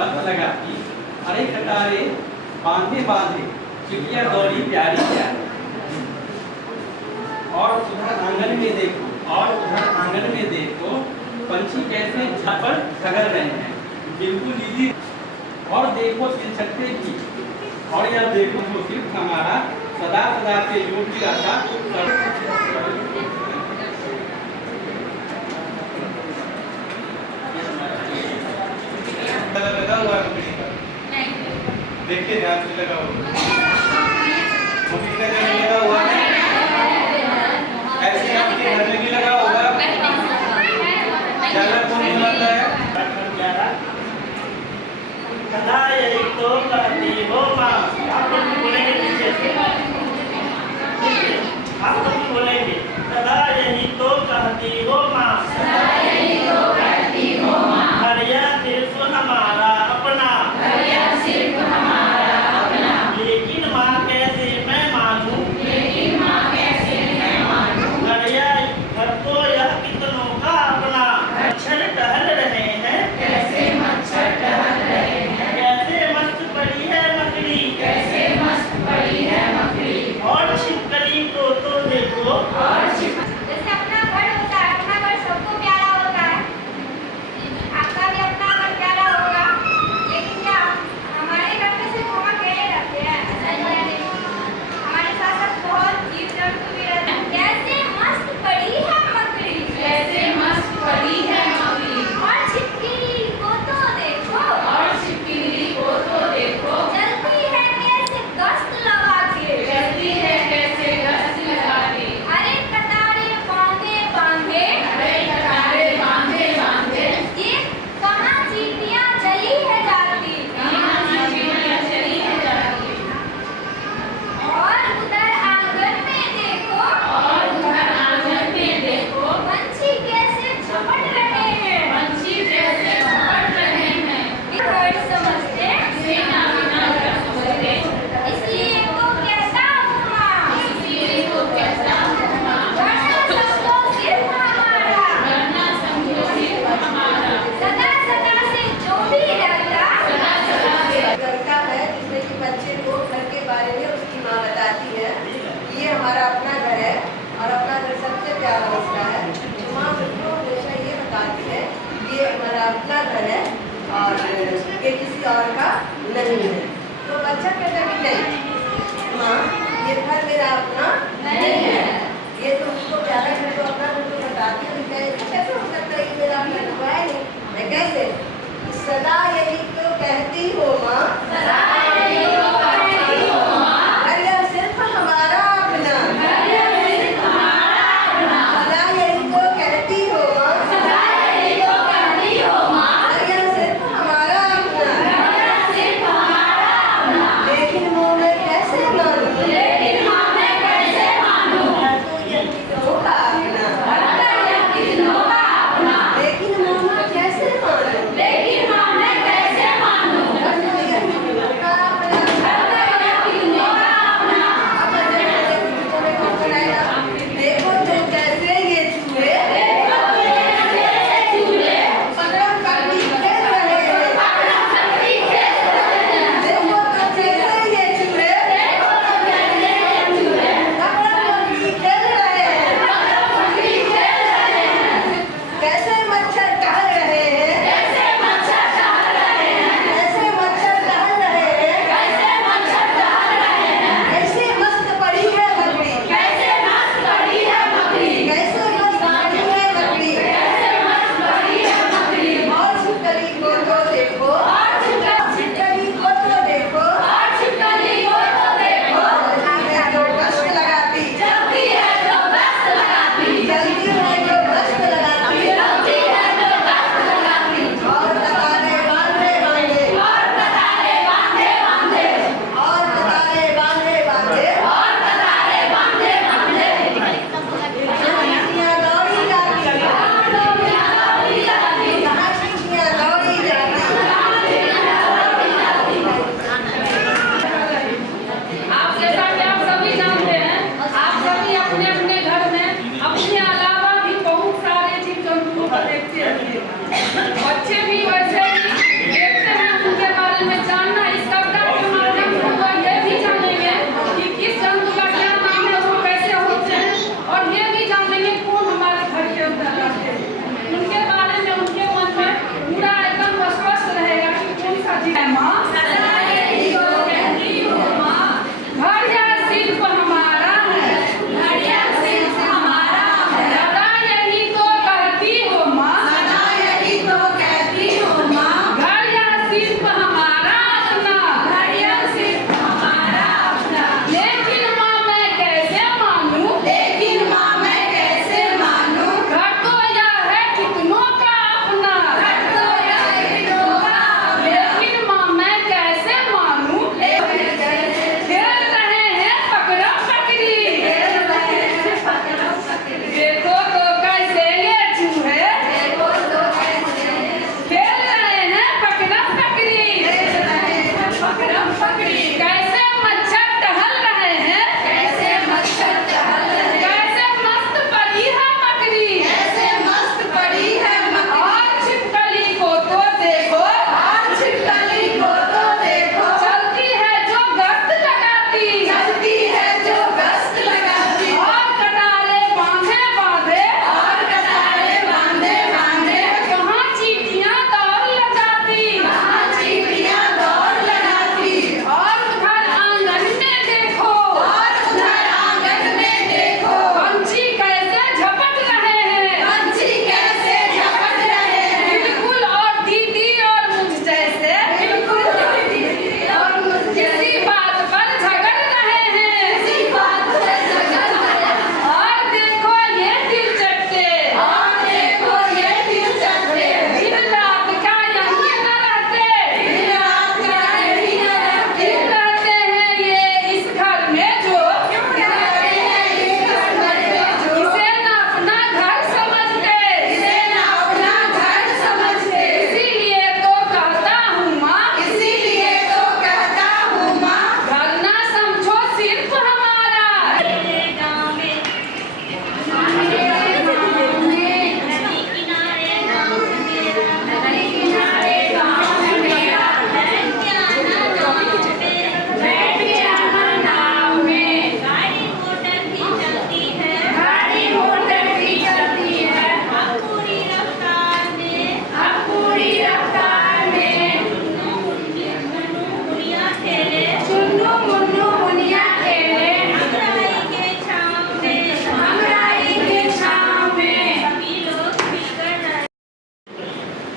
गप लगाती, अरे कटारे बांधे बांधे, चिड़िया दौड़ी प्यारी प्यारी। और उधर आंगन में देखो, पंछी कैसे झपड़ झगड़ रहे हैं, बिल्कुल दीदी। और देखो तिलचट्टे की, और यह देखो तो सिर्फ हमारा सदा सदा से योगी रहता। लगा हुआ है मकड़ी का, देखिए ध्यान से लगा हुआ मकड़ी का नहीं लगा हुआ है, ऐसे आपके घर में नहीं लगा होगा। ज्यादा कौन बुलाता है? सदा यही तो कहती हो माँ। आप लोग भी बोलेंगे पीछे से, आप लोग भी बोलेंगे सदा यही तो कहती हो माँ। हरिया सिर्फ हमारा अपना, लेकिन माँ कैसे मैं मानूं, हरिया घर तो यह कितनों का अपना। मच्छर टहल रहे हैं, कैसे मस्त पड़ी है मकड़ी, और छिपकली को तो देखो। जैसे अपना घर होता है, अपना घर सबको प्यारा होता है, आपका भी अपना घर प्यारा होगा, लेकिन क्या हमारे घर में सिर्फ हम अकेले रहते हैं? ऐसा नहीं है, हमारे साथ साथ बहुत जीव जंतु भी रहते हैं। कैसे मस्त पड़ी है मकड़ी, और छिपकली को तो देखो, चलती है कैसे गश्त लगा के, अरे कतारे बांधे बांधे, ये कहाँ चींटियां चली है जाती, और उधर आंगन में देखो, पंछी कैसे झपट रहे हैं। वर्ड समझते, इसलिए तो कहता हूँ माँ, वरना समझो सिर्फ हमारा, सदा सदा से जो भी रहता। करता है, जिसमें कि बच्चे को घर के बारे में उसकी माँ बताती है, ये हमारा अपना घर है और अपना घर सबसे प्यारा मसला है। तो माँ बच्चों को हमेशा ये बताती है, ये हमारा अपना घर है और ये किसी और का नहीं है। तो बच्चा कहता है कि नहीं माँ, ये घर मेरा अपना नहीं है, ये तो उसको प्यारा घर तो अपना घर तो बताती है। कैसे हो सकता है, ये मेरा अपना हुआ है नहीं, मैं कैसे? सदा यही तो कहती हो माँ, घर यह सिर्फ हमारा अपना। सदा यही तो कहती हो माँ, घर यह सिर्फ हमारा अपना। लेकिन मुँह में कैसे मानूं, तो यह किसनों का अपना। लेकिन मुँह में कैसे मानूं,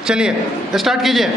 चलिए स्टार्ट कीजिए।